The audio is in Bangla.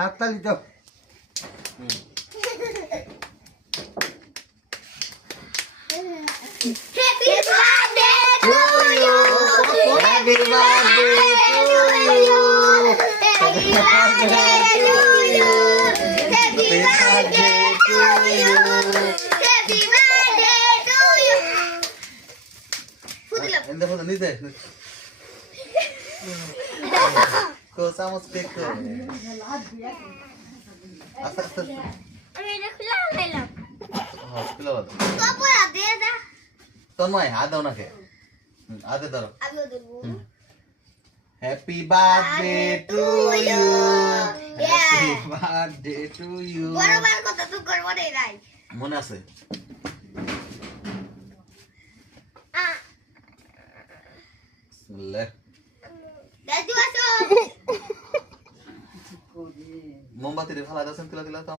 হাততালি দাও। Happy birthday to you. Happy birthday to you. Happy birthday to you. Happy birthday to you. Happy birthday to you. Putla. In the phone, নিতে কো চামচ কেক তো আস্তে আস্তে আমি এটা খুলে আনলাম। হসপিটাল বাদ কপড়া দে দা। তন্ময় হাত দাও না কে হাতে ধরো আমিও দেবো। Happy birthday to you happy Yeah. Birthday to you বড়বার কথা তো করব নাই। মনে আছে বিসমিল্লাহ দাদু আসো। মোমবাতি রে ফালা দাও সেন্তিলা দিলা তো